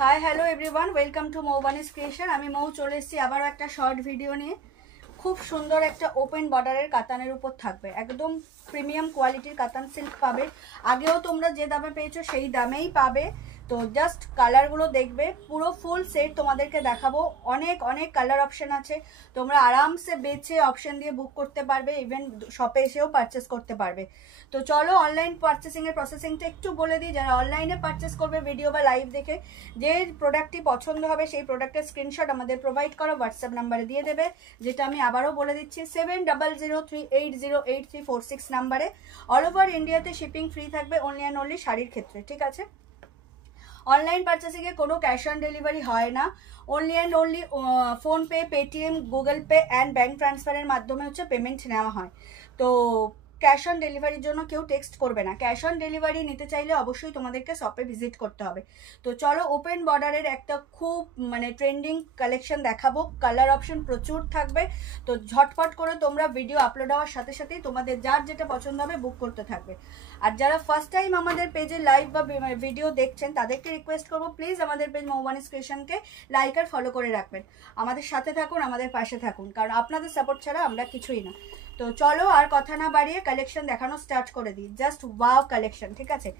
High hello everyone, welcome to Moubani's creation. আমি মৌ চলে এসেছি আবারও একটা শর্ট ভিডিও নিয়ে। খুব সুন্দর একটা ওপেন বর্ডারের কাতানের উপর থাকবে, একদম প্রিমিয়াম কোয়ালিটির কাতান সিল্ক পাবে। আগেও তোমরা যে দামে পেয়েছো সেই দামেই পাবে। তো জাস্ট কালারগুলো দেখবে, পুরো ফুল সেট তোমাদেরকে দেখাবো। অনেক অনেক কালার অপশন আছে, তোমরা আরামসে বেছে অপশন দিয়ে বুক করতে পারবে, ইভেন শপে এসেও পারচেস করতে পারবে। তো চলো অনলাইন পারচেসিংয়ের প্রসেসিংটা একটু বলে দিই। যারা অনলাইনে পারচেস করবে ভিডিও বা লাইভ দেখে, যে প্রোডাক্টটি পছন্দ হবে সেই প্রোডাক্টের স্ক্রিনশট আমাদের প্রোভাইড করা হোয়াটসঅ্যাপ নাম্বারে দিয়ে দেবে, যেটা আমি আবারও বলে দিচ্ছি 7003808346 নাম্বারে। অল ওভার ইন্ডিয়াতে শিপিং ফ্রি থাকবে অনলি অ্যান্ড অনলি শাড়ির ক্ষেত্রে, ঠিক আছে? অনলাইন পারচেসিংয়ে কোনো ক্যাশ অন ডেলিভারি হয় না, only and only PhonePe, Paytm, Google pay and bank ট্রান্সফারের মাধ্যমে হচ্ছে পেমেন্ট নেওয়া হয়। তো ক্যাশ অন ডেলিভারির জন্য কেউ টেক্সট করবে না। ক্যাশ অন ডেলিভারি নিতে চাইলে অবশ্যই তোমাদেরকে শপে ভিজিট করতে হবে। তো চলো ওপেন বর্ডারের একটা খুব ট্রেন্ডিং কালেকশন দেখাবো। কালার অপশন প্রচুর থাকবে, তো ঝটপট করে তোমরা ভিডিও আপলোড হওয়ার সাথে সাথেই তোমাদের যার যেটা পছন্দ হবে বুক করতে থাকবে। আর যারা ফার্স্ট টাইম আমাদের পেজে লাইভ বা ভিডিও দেখছেন তাদেরকে রিকোয়েস্ট করবো, প্লিজ আমাদের পেজ মৌবানিস ক্রিয়েশনকে লাইক আর ফলো করে রাখবেন। আমাদের সাথে থাকুন, আমাদের পাশে থাকুন, কারণ আপনাদের সাপোর্ট ছাড়া আমরা কিছুই না। তো চলো আর কথা না বাড়িয়ে কালেকশন দেখানো স্টার্ট করে দিই। জাস্ট ওয়াও কালেকশন, ঠিক আছে?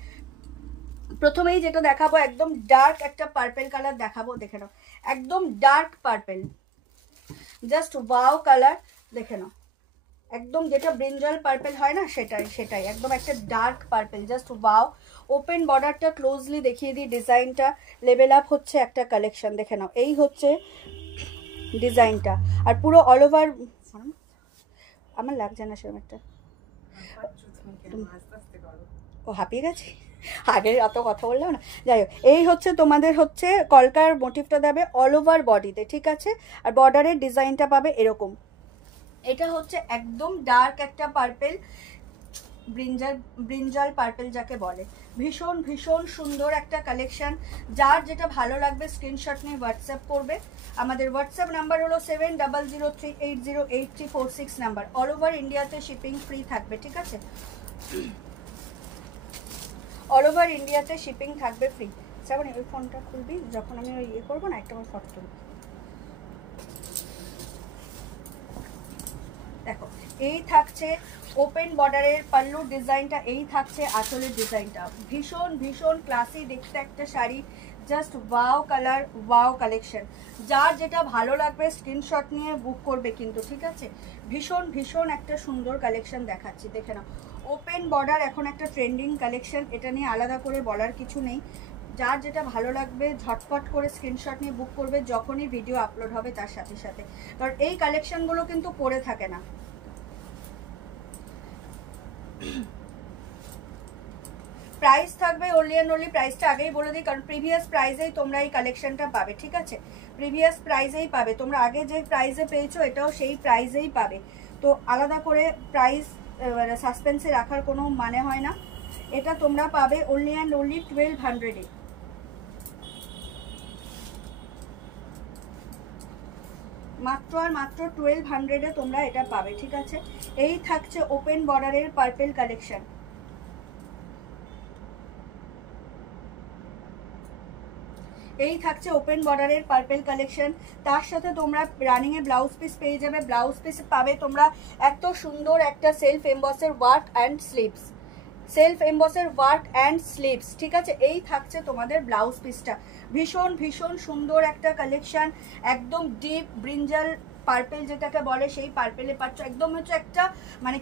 প্রথমেই যেটা দেখাবো একদম ডার্ক একটা পার্পেল কালার দেখাবো, দেখে নাও। একদম dark purple, just wow colour, দেখে নাও। একদম যেটা ব্রিঞ্জাল পার্পেল হয় না, সেটাই একদম একটা dark purple, just wow. Open বর্ডারটা ক্লোজলি দেখিয়ে দিই, ডিজাইনটা লেভেল আপ হচ্ছে একটা কালেকশন, দেখে নাও। এই হচ্ছে ডিজাইনটা, আর পুরো অল ওভার। আমার লাগছে না সেরকম একটা, ও হাঁপিয়ে গেছে, আগে অত কথা বললাম না। যাই হোক, এই হচ্ছে তোমাদের হচ্ছে কলকার মোটিভটা দেবে অল ওভার বডিতে, ঠিক আছে? আর বর্ডারের ডিজাইনটা পাবে এরকম। এটা হচ্ছে একদম ডার্ক একটা পার্পেল, ব্রিঞ্জাল পার্পেল যাকে বলে। ভীষণ ভীষণ সুন্দর একটা কালেকশন। যার যেটা ভালো লাগবে স্ক্রিনশট নিয়ে হোয়াটসঅ্যাপ করবে। আমাদের হোয়াটসঅ্যাপ নাম্বার হলো 7003808346 নাম্বার। অল ওভার ইন্ডিয়াতে শিপিং ফ্রি থাকবে, ঠিক আছে? অল ওভার ইন্ডিয়াতে শিপিং থাকবে ফ্রি। যেমন ওই ফোনটা খুলবি যখন আমি ওই ইয়ে করবো না, একটা আমার ফটো তুলবি। দেখো, এই থাকছে ওপেন বর্ডারের পাল্লুর ডিজাইনটা, এই থাকছে আঁচলের ডিজাইনটা। ভীষণ ভীষণ ক্লাসি দেখতে একটা sari, just wow colour, wow collection. যার যেটা ভালো লাগবে স্ক্রিনশট নিয়ে বুক করবে কিন্তু, ঠিক আছে? ভীষণ ভীষণ একটা সুন্দর কালেকশন দেখাচ্ছি, দেখে নাও। ওপেন বর্ডার এখন একটা ট্রেন্ডিং কালেকশন, এটা নিয়ে আলাদা করে বলার কিছু নেই। যার যেটা ভালো লাগবে ঝটপট করে স্ক্রিনশট নিয়ে বুক করবে যখনই ভিডিও আপলোড হবে তার সাথে সাথে, কারণ এই কালেকশনগুলো কিন্তু পরে থাকে না। প্রাইস থাকবে অনলি অ্যান্ড অনলি, প্রাইসটা আগেই বলে দিই, কারণ প্রিভিয়াস প্রাইসেই তোমরা এই কালেকশনটা পাবে, ঠিক আছে? প্রিভিয়াস প্রাইসেই পাবে, তোমরা আগে যে প্রাইসে পেয়েছো এটাও সেই প্রাইসেই পাবে। তো আলাদা করে প্রাইস সাসপেন্সে রাখার কোনো মানে হয় না। এটা তোমরা পাবে অনলি অ্যান্ড অনলি 1200-এ, মাত্র আর মাত্র 1200-এ তোমরা এটা পাবে, ঠিক আছে? এই থাকছে ওপেন বর্ডারের পার্পেল কালেকশন। এই থাকছে ওপেন বর্ডারের পার্পেল কালেকশন। তার সাথে তোমরা রানিংয়ে ব্লাউজ পিস পেয়ে যাবে। ব্লাউজ পিস পাবে তোমরা এত সুন্দর একটা self এমবসের work and sleeves, self এমবসের work and sleeves, ঠিক আছে? এই থাকছে তোমাদের ব্লাউজ পিসটা। ভীষণ ভীষণ সুন্দর একটা কালেকশন, একদম ডিপ ব্রিঞ্জাল পার্পেল যেটাকে বলে সেই পার্পেলে পাচ্ছ। একদম হচ্ছে একটা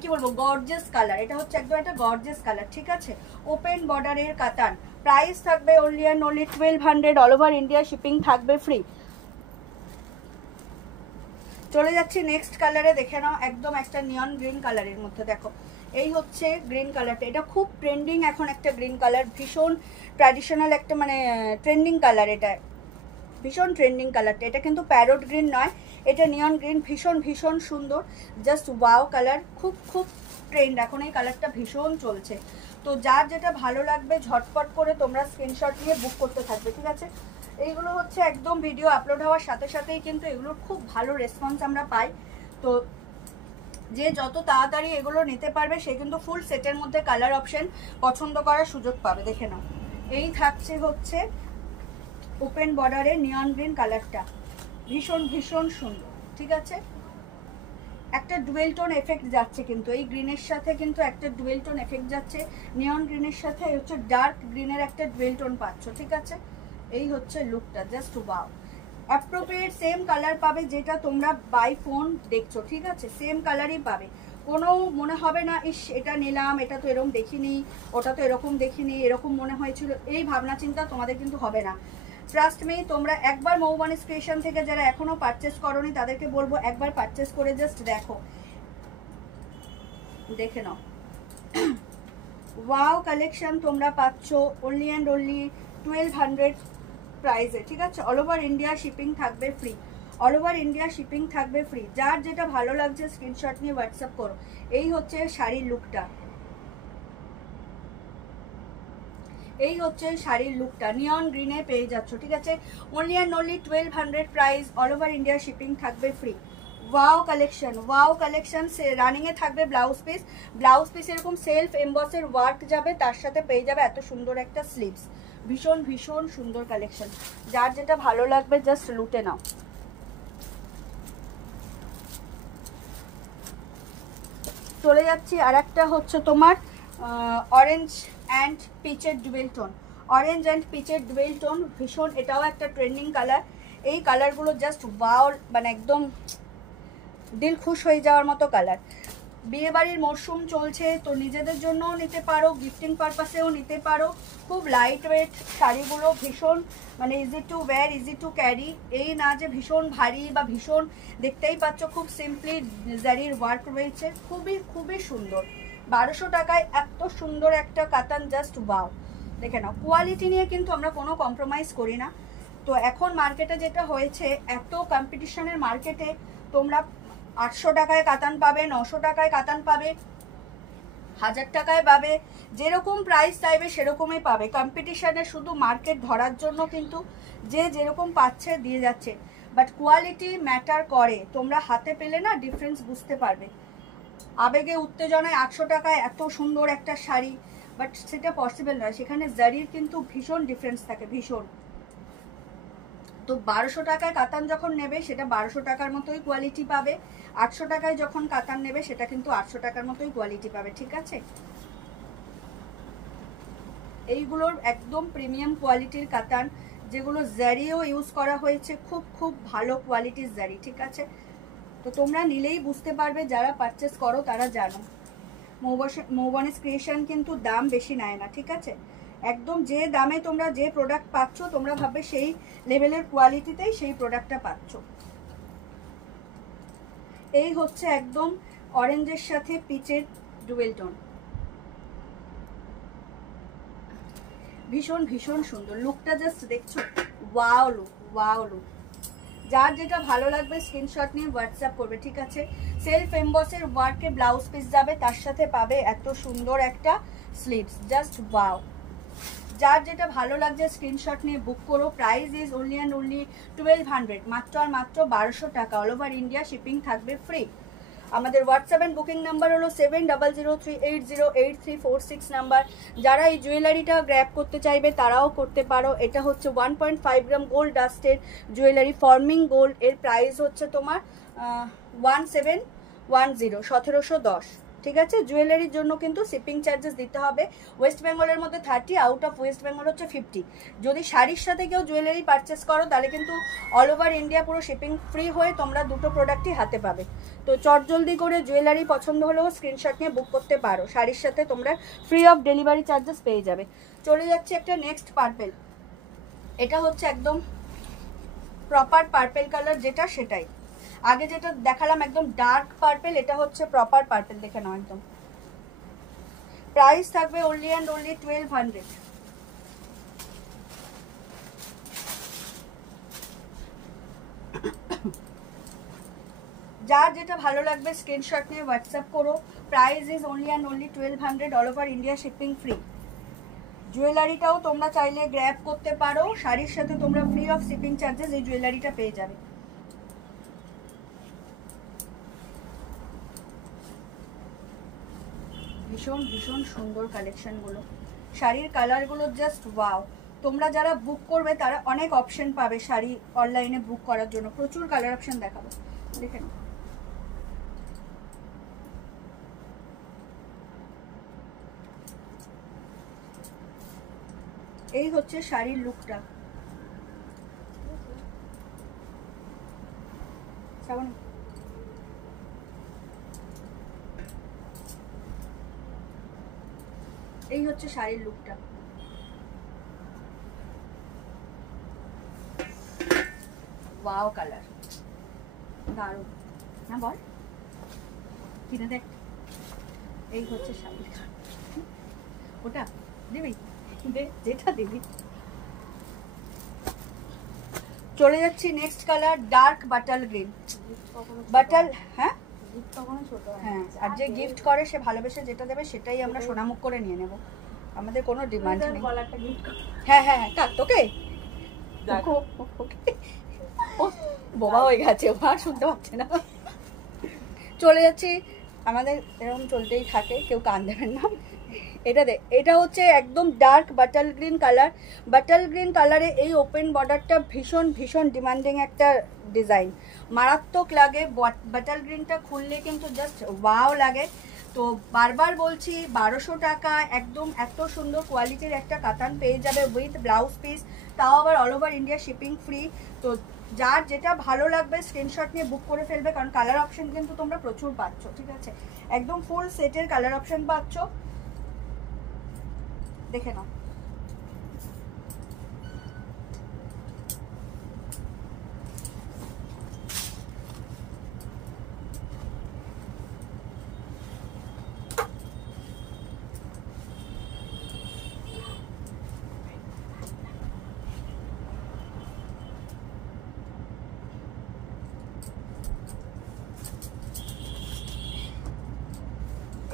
কি বলবো, গর্জিয়াস কালার। এটা হচ্ছে একদম একটা গর্জিয়াস কালার, ঠিক আছে? ওপেন বর্ডারের কাতান। প্রাইস থাকবে only and only 1200। All over India shipping থাকবে ফ্রি। চলে যাচ্ছি নেক্সট কালারে, দেখে নাও। একদম একটা নিয়ন গ্রিন কালারের মধ্যে, দেখো এই হচ্ছে গ্রিন কালারটা। এটা খুব ট্রেন্ডিং এখন একটা গ্রিন কালার, ভীষণ ট্র্যাডিশনাল একটা ট্রেন্ডিং কালার। এটা ভীষণ ট্রেন্ডিং কালারটা। এটা কিন্তু প্যারোট গ্রিন নয়, এটা নিয়ন গ্রিন। ভীষণ ভীষণ সুন্দর, জাস্ট ওয়াও কালার। খুব খুব ট্রেন্ড এখন এই কালারটা, ভীষণ চলছে। তো যার যেটা ভালো লাগবে ঝটপট করে তোমরা স্ক্রিনশট নিয়ে বুক করতে থাকবে, ঠিক আছে? এইগুলো হচ্ছে একদম ভিডিও আপলোড হওয়ার সাথে সাথেই কিন্তু এগুলোর খুব ভালো রেসপন্স আমরা পাই। তো যে যত তাড়াতাড়ি এগুলো নিতে পারবে সে কিন্তু ফুল সেটের মধ্যে কালার অপশন পছন্দ করার সুযোগ পাবে, দেখে নাও। এই থাকছে হচ্ছে ওপেন বর্ডারে নিয়ন গ্রিন কালারটা ভীষণ ভীষণ সুন্দর, ঠিক আছে। একটা ডুয়েল টোন এফেক্ট যাচ্ছে কিন্তু এই গ্রিনের সাথে, কিন্তু একটা ডুয়েল টোন এফেক্ট যাচ্ছে নিয়ন গ্রিনের সাথে, হচ্ছে ডার্ক গ্রিনের একটা ডুয়েল টোন পাচ্ছ, ঠিক আছে। এই হচ্ছে লুকটা, just wow. Appropriate same colour পাবে যেটা তোমরা বাই ফোন দেখছো, ঠিক আছে, সেম কালারই পাবে। কোনো মনে হবে না ইস এটা নিলাম, এটা তো এরকম দেখিনি, ওটা তো এরকম দেখিনি, এরকম মনে হয়েছিল, এই ভাবনা চিন্তা তোমাদের কিন্তু হবে না। ট্রাস্ট মি, তোমরা একবার মৌবানিস ক্রিয়েশন থেকে যারা এখনো পারচেস করোনি তাদেরকে বলবো একবার পারচেস করে জাস্ট দেখো, দেখে নাও। ওয়াও কালেকশন তোমরা পাচ্ছ অনলি অ্যান্ড অনলি 1200 প্রাইসে, ঠিক আছে। অল ওভার ইন্ডিয়া শিপিং থাকবে free, all over India shipping থাকবে ফ্রি। যার যেটা ভালো লাগছে স্ক্রিনশট নিয়ে হোয়াটসঅ্যাপ করো। এই হচ্ছে শাড়ির লুকটা, এই হচ্ছে শাড়ির লুকটা, নিয়ন গ্রিনে পেয়ে যাচ্ছ, ঠিক আছে। Only and only 1200 price, all over India shipping থাকবে free. Wow collection, wow collection. রানিংয়ে থাকবে ব্লাউজ পিস, ব্লাউজ পিস এরকম সেলফ এমবসের ওয়ার্ক যাবে, তার সাথে পেয়ে যাবে এত সুন্দর একটা স্লিভস। ভীষণ ভীষণ সুন্দর কালেকশন, যার যেটা ভালো লাগবে জাস্ট লুটে নাও। চলে যাচ্ছি আর একটা হচ্ছে তোমার অরেঞ্জ অ্যান্ড পিচের ডুয়েল টোন, অরেঞ্জ অ্যান্ড পিচের ডুয়েল টোন, ভীষণ এটাও একটা ট্রেন্ডিং কালার। এই কালারগুলো জাস্ট ওয়াও, মানে একদম দিল খুশ হয়ে যাওয়ার মতো কালার। বিয়েবাড়ির মরশুম চলছে তো নিজেদের জন্যও নিতে পারো, গিফটিং পারপাসেও নিতে পারো। খুব লাইট ওয়েট শাড়িগুলো, ভীষণ মানে easy to wire, easy to carry, এই না যে ভীষণ ভারী বা ভীষণ, দেখতেই পাচ্ছ খুব সিম্পলি জারির ওয়ার্ক রয়েছে, খুবই খুবই সুন্দর। 1200 টাকায় এত সুন্দর একটা কাতান, জাস্ট ওয়াও। দেখে নাও, কোয়ালিটি নিয়ে কিন্তু আমরা কোনো কম্প্রোমাইজ করি না। তো এখন মার্কেটে যেটা হয়েছে, এত কম্পিটিশনের মার্কেটে তোমরা 800 টাকায় কাতান পাবে, 900 টাকায় কাতান পাবে, 1000 টাকায় পাবে, যেরকম প্রাইস চাইবে সেরকমই পাবে। কম্পিটিশনে শুধু মার্কেট ধরার জন্য কিন্তু যে যেরকম পাচ্ছে দিয়ে যাচ্ছে, বাট কোয়ালিটি ম্যাটার করে। তোমরা হাতে পেলে না ডিফারেন্স বুঝতে পারবে। আবেগে উত্তেজনায় 800 টাকায় এত সুন্দর একটা শাড়ি, বাট সেটা পসিবল নয়, সেখানে জারির কিন্তু ভীষণ ডিফারেন্স থাকে, ভীষণ। তো 1200 টাকায় কাতান যখন নেবে সেটা 1200 টাকার মতোই কোয়ালিটি পাবে, 800 টাকায় যখন কাতান নেবে সেটা কিন্তু 800 টাকার মতোই কোয়ালিটি পাবে, ঠিক আছে। এইগুলোর একদম প্রিমিয়াম কোয়ালিটির কাতান, যেগুলো জারিও ইউজ করা হয়েছে, খুব খুব ভালো কোয়ালিটির জারি, ঠিক আছে। তো তোমরা নিলেই বুঝতে পারবে, যারা পারচেস করো তারা জানো। মৌবানিস ক্রিয়েশন কিন্তু দাম বেশি নেয় না, ঠিক আছে। একদম যে দামে তোমরা যে প্রোডাক্ট পাচ্ছ, তোমরা ভাববে সেই লেভেলের কোয়ালিটিতেই সেই প্রোডাক্টটা পাচ্ছ। এই হচ্ছে একদম অরেঞ্জের সাথে পিচের ডুয়েল টোন, ভীষণ ভীষণ সুন্দর লুকটা, জাস্ট দেখছো, ওয়াও লুক, ওয়াও লুক। যার যেটা ভালো লাগবে স্ক্রিনশট নিয়ে হোয়াটসঅ্যাপ করবে, ঠিক আছে। সেলফ এমবসের ওয়ার্কে ব্লাউজ পিস যাবে, তার সাথে পাবে এত সুন্দর একটা স্লিভস, জাস্ট ওয়াও। যার যেটা ভালো লাগছে স্ক্রিনশট নিয়ে বুক করো। Price is only and only 1200, মাত্র আর মাত্র 1200 টাকা। অল ওভার ইন্ডিয়া শিপিং থাকবে ফ্রি। আমাদের হোয়াটসঅ্যাপ এন্ড বুকিং নাম্বার হলো 7003808346 নাম্বার। যারা এই জুয়েলারিটা গ্র্যাব করতে চাইবে তারাও করতে পারো। এটা হচ্ছে 1.5 গ্রাম গোল্ড ডাস্টের জুয়েলারি, ফর্মিং গোল্ড। এর প্রাইস হচ্ছে তোমার 1710, ঠিক আছে। জুয়েলারির জন্য কিন্তু শিপিং চার্জেস দিতে হবে। ওয়েস্ট বেঙ্গলের মধ্যে 30, আউট অফ ওয়েস্ট বেঙ্গল হচ্ছে 50। যদি শাড়ির সাথে কেউ জুয়েলারি পারচেস করো তাহলে কিন্তু অল ওভার ইন্ডিয়া পুরো শিপিং ফ্রি হয়ে তোমরা দুটো প্রোডাক্টই হাতে পাবে। তো চটজলদি করে জুয়েলারি পছন্দ হলেও স্ক্রিনশট নিয়ে বুক করতে পারো। শাড়ির সাথে তোমরা ফ্রি অফ ডেলিভারি চার্জেস পেয়ে যাবে। চলে যাচ্ছে একটা নেক্সট পার্পেল। এটা হচ্ছে একদম প্রপার পার্পেল কালার, যেটা সেটাই। আগে যেটা দেখালাম একদম ডার্ক পার্পেল, এটা হচ্ছে প্রপার পার্পেল, দেখে নাও একদম। প্রাইস থাকবে অনলি অ্যান্ড অনলি 1200। যার যেটা ভালো লাগবে স্ক্রিনশট নিয়ে হোয়াটসঅ্যাপ করো। Price is only and only 1200, all over India shipping free. জুয়েলারিটাও তোমরা চাইলে গ্র্যাব করতে পারো, শাড়ির সাথে তোমরা ফ্রি অফ শিপিং চার্জেস এই জুয়েলারিটা পেয়ে যাবে। ভীষণ ভীষণ সুন্দর কালেকশনগুলো, শাড়ির কালারগুলো জাস্ট ওয়াও। তোমরা যারা বুক করবে তারা অনেক অপশন পাবে শাড়ি অনলাইনে বুক করার জন্য, প্রচুর কালার অপশন দেখাবো, দেখে নাও। এই হচ্ছে শাড়ির লুকটা। এই হচ্ছে শাড়ির লুকটা। ওয়াও কালার, দারুণ না বল, কিনে দেখ। এই হচ্ছে শাড়ির, ওটা দিবি, যেটা দিবি। চলে যাচ্ছি next colour, dark bottle green. Bottle, হ্যাঁ হ্যাঁ, আর যে গিফট করে সে ভালোবেসে যেটা দেবে সেটাই আমরা সোনামুখ করে নিয়ে নেব, আমাদের কোনো ডিমান্ড নেই। হ্যাঁ হ্যাঁ হ্যাঁ, কাট তোকে বোবা হয়ে গেছে, ও আর শুনতে পাচ্ছে না। চলে যাচ্ছি, আমাদের এরকম চলতেই থাকে, কেউ কান দেবেন না। এটা দেখ, এটা হচ্ছে একদম dark bottle green colour. বাটাল green কালারে এই ওপেন বর্ডারটা ভীষণ ভীষণ ডিমান্ডিং একটা ডিজাইন, মারাত্মক লাগে। বাটাল গ্রিনটা খুললে কিন্তু জাস্ট ওয়াও লাগে। তো বারবার বলছি 1200 টাকা একদম এত সুন্দর কোয়ালিটির একটা কাতান পেয়ে যাবে উইথ ব্লাউজ পিস, তাও আবার all over India shipping free. তো যার যেটা ভালো লাগবে স্ক্রিনশট নিয়ে বুক করে ফেলবে, কারণ কালার অপশন কিন্তু তোমরা প্রচুর পাচ্ছ, ঠিক আছে? একদম ফুল সেটের কালার অপশন পাচ্ছ, দেখে নাও।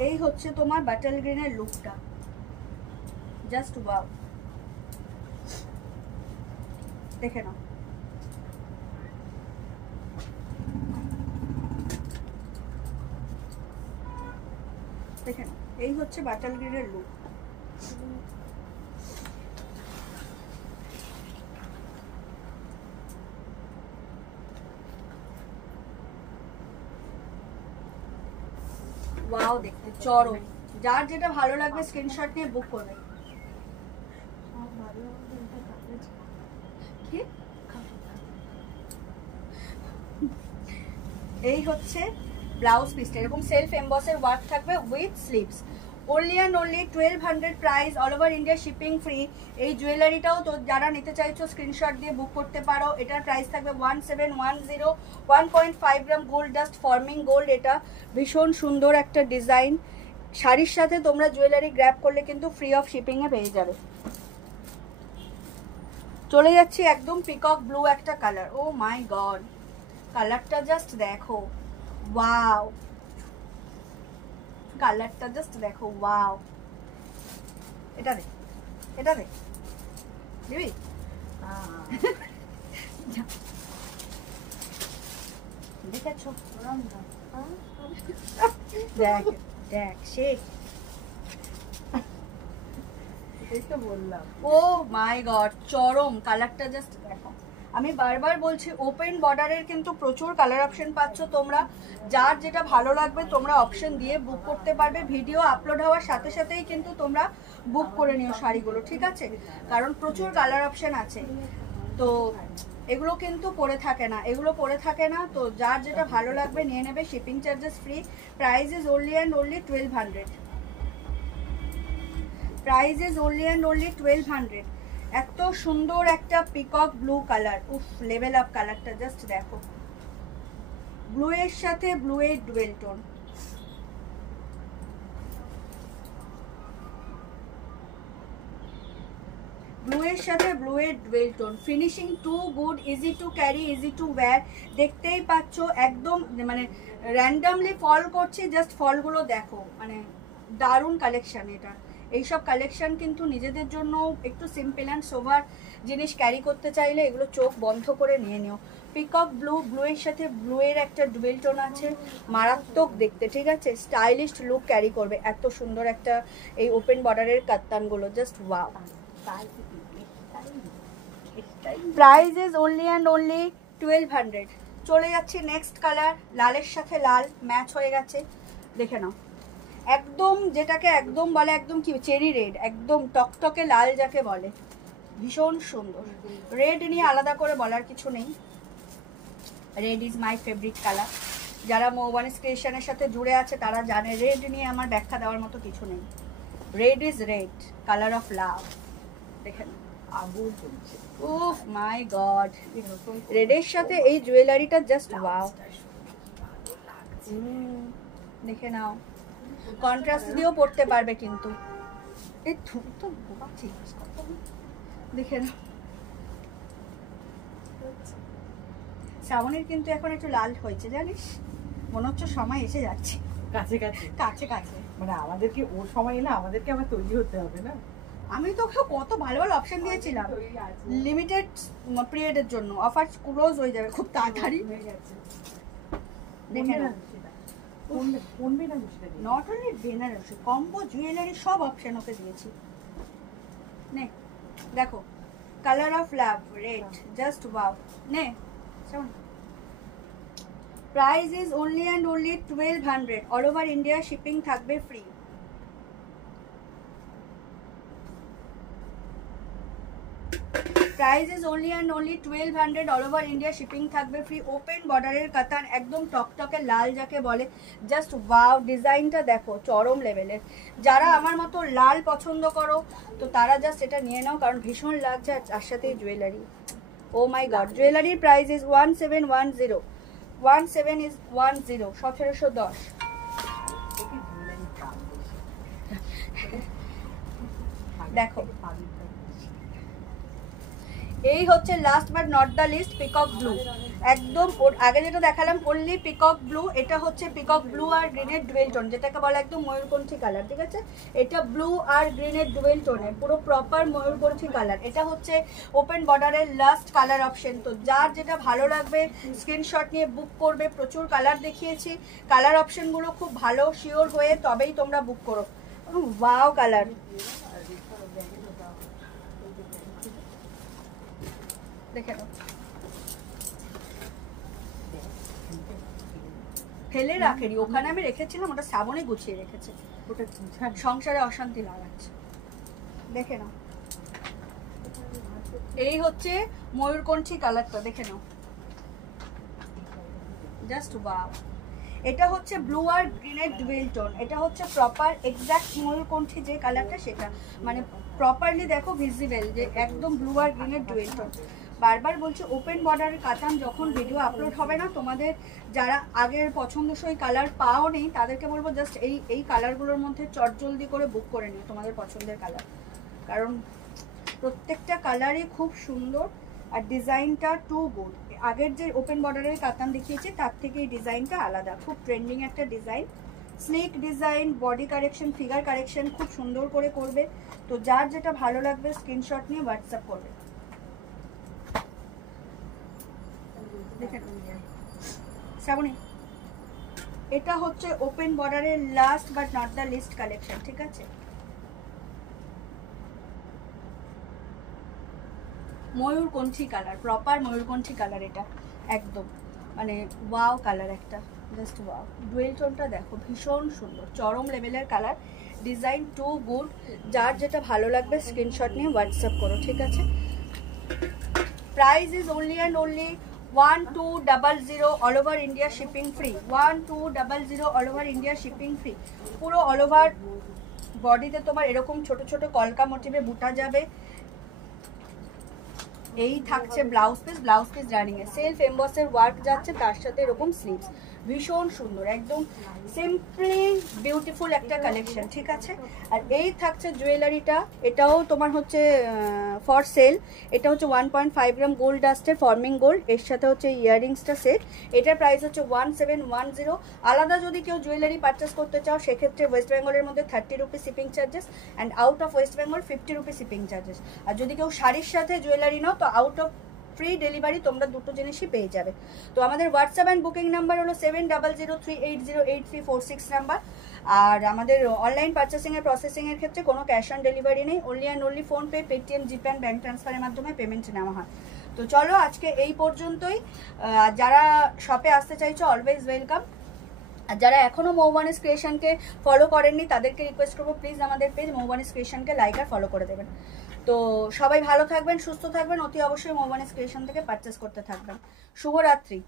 এই হচ্ছে তোমার বাটাল গ্রিনের লুকটা, জাস্ট ওয়াও, দেখে নাও। দেখে নাও, এই হচ্ছে বাটাল গ্রিনের লুক। ওয়াও দেখতে চরম, যার যেটা ভালো লাগবে স্ক্রিনশট নিয়ে বুক করবে। এই হচ্ছে ব্লাউজ পিসটা, এরকম সেলফ এমবসের ওয়ার্ক থাকবে with sleeves. only and only 1200 price, all over India shipping free. এই জুয়েলারিটাও তো যারা নিতে চাইছো স্ক্রিনশট দিয়ে বুক করতে পারো। এটার প্রাইস থাকবে 1710, 1.5 gram gold dust forming gold. এটা ভীষণ সুন্দর একটা ডিজাইন, শাড়ির সাথে তোমরা জুয়েলারি গ্র্যাব করলে কিন্তু ফ্রি অফ শিপিংয়ে পেয়ে যাবে। চলে যাচ্ছি একদম পিকক ব্লু একটা কালার, ও মাই গড কালারটা জাস্ট দেখো, ওয়াও কালারটা জাস্ট দেখো, ওয়াও। এটা দে, এটা দে দিবি, দেখেছো? দেখ দেখ সে বললাম, ও মাই গড চরম কালারটা জাস্ট দেখো। আমি বারবার বলছি ওপেন বর্ডারের কিন্তু প্রচুর কালার অপশন পাচ্ছ তোমরা, যার যেটা ভালো লাগবে তোমরা অপশন দিয়ে বুক করতে পারবে। ভিডিও আপলোড হওয়ার সাথে সাথেই কিন্তু তোমরা বুক করে নিও শাড়িগুলো, ঠিক আছে? কারণ প্রচুর কালার অপশন আছে, তো এগুলো কিন্তু পরে থাকে না, এগুলো পরে থাকে না। তো যার যেটা ভালো লাগবে নিয়ে নেবে, shipping charges free. Price is only and only 1200, price is only and only 1200। এত সুন্দর একটা পিকক ব্লু কালার, উফ লেভেল আপ কালারটা জাস্ট দেখো, ব্লু এর সাথে ব্লু এর ডুয়েল টোন। ব্লু এর সাথে ব্লু এর dual tone, finishing too good, easy to carry, easy to wear. দেখতেই পাচ্ছ একদম মানে র্যান্ডামলি ফল করছি, জাস্ট ফলগুলো দেখো, মানে দারুণ কালেকশন এটা। এইসব কালেকশন কিন্তু নিজেদের জন্য একটু সিম্পল অ্যান্ড সোভার জিনিস ক্যারি করতে চাইলে এগুলো চোখ বন্ধ করে নিয়ে নিও। পিকক ব্লু, ব্লু এর সাথে ব্লু এর একটা ডুয়েল টোন আছে, মারাত্মক দেখতে, ঠিক আছে? স্টাইলিশ লুক ক্যারি করবে এত সুন্দর একটা এই ওপেন বর্ডারের কাত্তানগুলো, just wow. Price is only and only 1200। চলে যাচ্ছি নেক্সট কালার, লালের সাথে লাল ম্যাচ হয়ে গেছে, দেখে নাও। একদম যেটাকে একদম বলে একদম কি চেরি রেড, একদম টকটকে লাল যাকে বলে, ভীষণ সুন্দর। রেড নিয়ে আলাদা করে বলার কিছু নেই, red is my favourite colour. যারা মৌবানিস ক্রিয়েশনের সাথে জুড়ে আছে তারা জানে রেড নিয়ে আমার ব্যাখ্যা দেওয়ার মতো কিছু নেই। Red is red, colour of লাভ। দেখেন উফ মাই গড, রেডের সাথে এই জুয়েলারিটা জাস্ট ওয়াও। দেখে নাও, কন্ট্রাস্ট দিয়েও পড়তে পারবে কিন্তু। এই ধূপ তো দেখে নাও, শ্রাবণীর কিন্তু এখন একটু লাল হয়েছে জানিস, মনে হচ্ছে সময় এসে যাচ্ছে কাছে কাছে কাছে কাছে। মানে আমাদেরকে ওর সময় এলে আমাদেরকে আবার তৈরি হতে হবে না। আমি তোকে কত ভালো ভালো অপশন দিয়েছিলাম লিমিটেড পিরিয়ডের জন্য, অফার ক্লোজ হয়ে যাবে খুব তাড়াতাড়ি। দেখে নাও, not only Banarasi, combo jewellery সব অপশন ওকে দিয়েছি। নে দেখো, colour of love red, just wow. নে price is only and only 1200। All over India shipping থাকবে free. Price is only and only 1200। All over India shipping থাকবে ফ্রি। ওপেন বর্ডারের কাতান, একদম টকটকে লাল যাকে বলে, জাস্ট ওয়াও। ডিজাইনটা দেখো চরম লেভেলের। যারা আমার মতো লাল পছন্দ করো তো তারা জাস্ট এটা নিয়ে নাও, কারণ ভীষণ লাগছে। আর সাথে জুয়েলারি, ও মাই গড। জুয়েলারির প্রাইস ইজ 1710। 1710, 1710। দেখো এই হচ্ছে last but not the least, peacock blue. একদম ওর আগে যেটা দেখালাম অনলি পিকক ব্লু, এটা হচ্ছে পিকক ব্লু আর গ্রিনের ডুয়েল টোন, যেটাকে বলে একদম ময়ূরকণ্ঠী কালার, ঠিক আছে। এটা ব্লু আর গ্রিনের ডুয়েল টোনে, পুরো প্রপার ময়ূরকণ্ঠী কালার। এটা হচ্ছে ওপেন বর্ডারের লাস্ট কালার অপশন। তো যার যেটা ভালো লাগবে স্ক্রিনশট নিয়ে বুক করবে। প্রচুর কালার দেখিয়েছি, কালার অপশনগুলো খুব ভালো, শিওর হয়ে তবেই তোমরা বুক করো। ওয়াও কালার, দেখে নাও। ফেলে রাখেনি, ওখানে আমি রেখেছিলাম, ওটা শ্রাবণে গুছিয়ে রেখেছে, সংসারে অশান্তি লাগাচ্ছে। দেখে নাও, এই হচ্ছে ময়ূরকণ্ঠী কালারটা, দেখে নাও, জাস্ট ওয়াও। এটা হচ্ছে ব্লু আর গ্রিনের ডুয়েল টোন। এটা হচ্ছে প্রপার এক্সাক্ট ময়ূরকণ্ঠী যে কালারটা, সেটা মানে প্রপারলি দেখো ভিজিবল যে একদম ব্লু আর গ্রিনের ডুয়েল টোন। বারবার বলছি ওপেন বর্ডারের কাতান যখন ভিডিও আপলোড হবে না, তোমাদের যারা আগের পছন্দসই কালার পাও নেই তাদেরকে বলবো জাস্ট এই কালারগুলোর মধ্যে চটজলদি করে বুক করে নিও তোমাদের পছন্দের কালার, কারণ প্রত্যেকটা কালারই খুব সুন্দর আর ডিজাইনটা টু গুড। আগের যে ওপেন বর্ডারের কাতান দেখিয়েছি তার থেকে এই ডিজাইনটা আলাদা, খুব ট্রেন্ডিং একটা design. Slick design, body correction, figure correction খুব সুন্দর করে করবে। তো যার যেটা ভালো লাগবে স্ক্রিনশট নিয়ে হোয়াটসঅ্যাপ করবে। শ্রাবণী, এটা হচ্ছে ওপেন বর্ডারের last but not the least collection, ঠিক আছে। ময়ূরকণ্ঠী কালার, প্রপার ময়ূরকণ্ঠী কালার, এটা একদম মানে ওয়াও কালার একটা, জাস্ট ওয়াও। ডুয়েল টোনটা দেখো ভীষণ সুন্দর, চরম লেভেলের কালার, ডিজাইন টু গুড। যার যেটা ভালো লাগবে স্ক্রিনশট নিয়ে হোয়াটসঅ্যাপ করো, ঠিক আছে। Price is only and only 1200। All over India shipping free. 1200 all over India shipping free. পুরো অল ওভার বডিতে তোমার এরকম ছোট ছোট কলকা মোটিভে বুটা যাবে। এই থাকছে blouse piece, blouse piece running এ সেলফ এমবসের ওয়ার্ক যাচ্ছে, তার সাথে এরকম স্লিভস, ভীষণ সুন্দর, একদম সিম্পলি বিউটিফুল একটা কালেকশন, ঠিক আছে। আর এই থাকছে জুয়েলারিটা, এটাও তোমার হচ্ছে ফর সেল। এটা হচ্ছে 1.5 গ্রাম গোল্ড ডাস্টের ফর্মিং গোল্ড, এর সাথে হচ্ছে ইয়াররিংসটা সেট। এটার প্রাইস হচ্ছে 1710। আলাদা যদি কেউ জুয়েলারি পারচেস করতে চাও সেক্ষেত্রে ওয়েস্ট বেঙ্গলের মধ্যে 30 rupees shipping charges, and out of West Bengal 50 rupees shipping charges. আর যদি কেউ শাড়ির সাথে জুয়েলারি নাও তো আউট অফ ফ্রি ডেলিভারি তোমরা দুটো জিনিসই পেয়ে যাবে। তো আমাদের হোয়াটসঅ্যাপ অ্যান্ড বুকিং নাম্বার হলো 7003808346 নাম্বার। আর আমাদের অনলাইন পারচেসিংয়ের প্রসেসিংয়ের ক্ষেত্রে কোনো ক্যাশ অন ডেলিভারি নেই, only and only PhonePe, Paytm, GPay and bank ট্রান্সফারের মাধ্যমে পেমেন্ট নেওয়া হয়। তো চলো আজকে এই পর্যন্তই। যারা শপে আসতে চাইছো অলওয়েজ ওয়েলকাম। আর যারা এখনও মৌবানিস ক্রিয়েশনকে ফলো করেননি তাদেরকে রিকোয়েস্ট করবো প্লিজ আমাদের পেজ মৌবানিস ক্রিয়েশনকে লাইক আর ফলো করে দেবেন। তো সবাই ভালো থাকবেন, সুস্থ থাকবেন, অতি অবশ্যই মৌবানিস ক্রিয়েশন থেকে পারচেস করতে থাকবেন। শুভরাত্রি।